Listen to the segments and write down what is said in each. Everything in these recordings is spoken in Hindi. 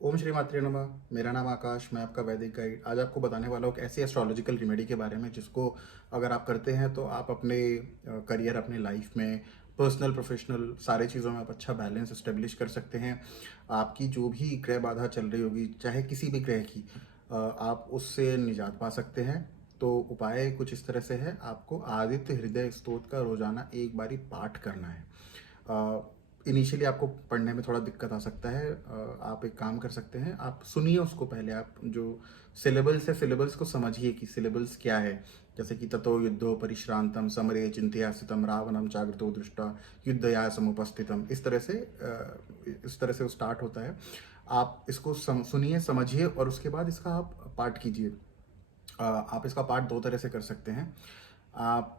ओम श्री मात्रे नमः। मेरा नाम आकाश, मैं आपका वैदिक गाइड। आज आपको बताने वाला हूँ एक ऐसी एस्ट्रोलॉजिकल रेमेडी के बारे में जिसको अगर आप करते हैं तो आप अपने करियर, अपने लाइफ में, पर्सनल प्रोफेशनल सारे चीज़ों में आप अच्छा बैलेंस इस्टेब्लिश कर सकते हैं। आपकी जो भी ग्रह बाधा चल रही होगी, चाहे किसी भी ग्रह की, आप उससे निजात पा सकते हैं। तो उपाय कुछ इस तरह से है। आपको आदित्य हृदय स्तोत्र का रोजाना एक बारी पाठ करना है। इनिशियली आपको पढ़ने में थोड़ा दिक्कत आ सकता है। आप एक काम कर सकते हैं, आप सुनिए उसको पहले। आप जो सिलेबल्स है, सिलेबल्स को समझिए कि सिलेबल्स क्या है। जैसे कि ततो युद्धो परिश्रांतम समरे चिंतया स्थितम रावणम जागृतो दृष्टा युद्धया समुपस्थितम, इस तरह से वो स्टार्ट होता है। आप इसको सुनिए, समझिए और उसके बाद इसका आप पाठ कीजिए। आप इसका पाठ दो तरह से कर सकते हैं। आप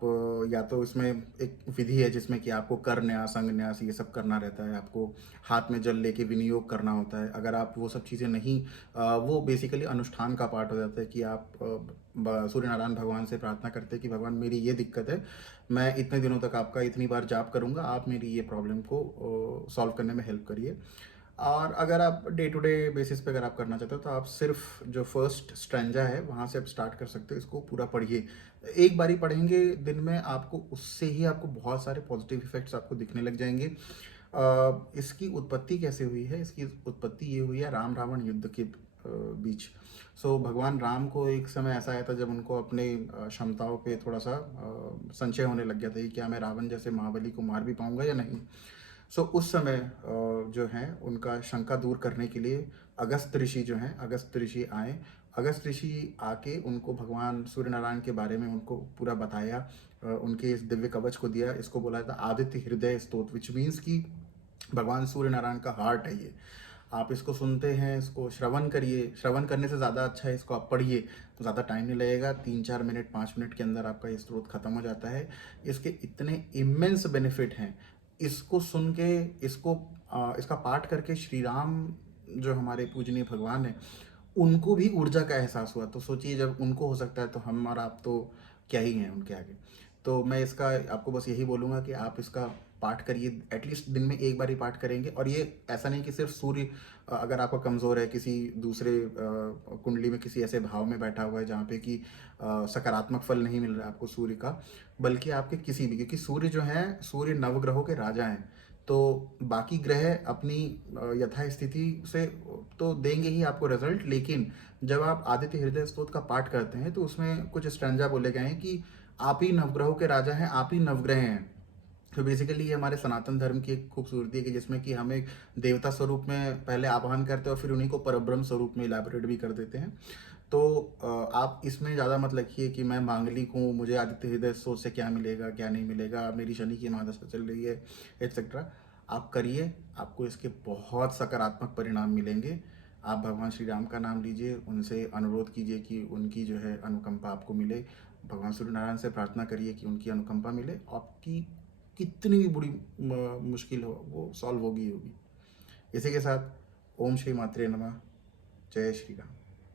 या तो इसमें एक विधि है जिसमें कि आपको कर न्यास, अंग न्यास ये सब करना रहता है। आपको हाथ में जल लेके विनियोग करना होता है। अगर आप वो सब चीज़ें नहीं, वो बेसिकली अनुष्ठान का पार्ट हो जाता है कि आप सूर्य नारायण भगवान से प्रार्थना करते हैं कि भगवान मेरी ये दिक्कत है, मैं इतने दिनों तक आपका इतनी बार जाप करूँगा, आप मेरी ये प्रॉब्लम को सॉल्व करने में हेल्प करिए। और अगर आप डे टू डे बेसिस पे अगर आप करना चाहते हो तो आप सिर्फ जो फर्स्ट स्ट्रैंजा है वहाँ से आप स्टार्ट कर सकते हो। इसको पूरा पढ़िए। एक बारी पढ़ेंगे दिन में, आपको उससे ही आपको बहुत सारे पॉजिटिव इफेक्ट्स आपको दिखने लग जाएंगे। इसकी उत्पत्ति कैसे हुई है? इसकी उत्पत्ति ये हुई है राम रावण युद्ध के बीच। भगवान राम को एक समय ऐसा आया था जब उनको अपने क्षमताओं पे थोड़ा सा संशय होने लग गया था कि क्या मैं रावण जैसे महाबली को मार भी पाऊंगा या नहीं। उस समय जो है उनका शंका दूर करने के लिए अगस्त ऋषि जो हैं, अगस्त ऋषि आए। अगस्त ऋषि आके उनको भगवान सूर्य नारायण के बारे में उनको पूरा बताया, उनके इस दिव्य कवच को दिया। इसको बोला जाता आदित्य हृदय स्तोत्र, विच मीन्स कि भगवान सूर्य नारायण का हार्ट है ये। आप इसको सुनते हैं, इसको श्रवण करिए। श्रवण करने से ज़्यादा अच्छा है इसको आप पढ़िए, तो ज़्यादा टाइम नहीं लगेगा। 3-4 मिनट, 5 मिनट के अंदर आपका ये स्रोत खत्म हो जाता है। इसके इतने इमेंस बेनिफिट हैं। इसको सुन के, इसका पाठ करके श्री राम जो हमारे पूजनीय भगवान हैं, उनको भी ऊर्जा का एहसास हुआ। तो सोचिए, जब उनको हो सकता है तो हम और आप तो क्या ही हैं उनके आगे। तो मैं इसका आपको बस यही बोलूँगा कि आप इसका पाठ करिए। एटलीस्ट दिन में एक बार ही पाठ करेंगे। और ये ऐसा नहीं कि सिर्फ सूर्य, अगर आपका कमज़ोर है, किसी दूसरे कुंडली में किसी ऐसे भाव में बैठा हुआ है जहाँ पे कि सकारात्मक फल नहीं मिल रहा है आपको सूर्य का, बल्कि आपके किसी भी, क्योंकि सूर्य जो है, सूर्य नवग्रहों के राजा हैं। तो बाकी ग्रह अपनी यथास्थिति से तो देंगे ही आपको रिजल्ट, लेकिन जब आप आदित्य हृदय स्तोत्र का पाठ करते हैं तो उसमें कुछ स्ट्रैंजा बोले गए हैं कि आप ही नवग्रहों के राजा हैं, आप ही नवग्रह हैं। तो बेसिकली ये हमारे सनातन धर्म की एक खूबसूरती है कि जिसमें कि हम एक देवता स्वरूप में पहले आवाहन करते हैं और फिर उन्हीं को परब्रह्म स्वरूप में इलाबोरेट भी कर देते हैं। तो आप इसमें ज़्यादा मत लखिए कि मैं मांगलिक हूँ, मुझे आदित्य हृदय स्तोत्र से क्या मिलेगा क्या नहीं मिलेगा, मेरी शनि की महादशा चल रही है, एट्सेट्रा। आप करिए, आपको इसके बहुत सकारात्मक परिणाम मिलेंगे। आप भगवान श्री राम का नाम लीजिए, उनसे अनुरोध कीजिए कि उनकी जो है अनुकंपा आपको मिले। भगवान सूर्य नारायण से प्रार्थना करिए कि उनकी अनुकंपा मिले। आपकी कितनी भी बुरी मुश्किल हो, वो सॉल्व होगी होगी। इसी के साथ ओम श्री मात्रे नमः। जय श्री राम।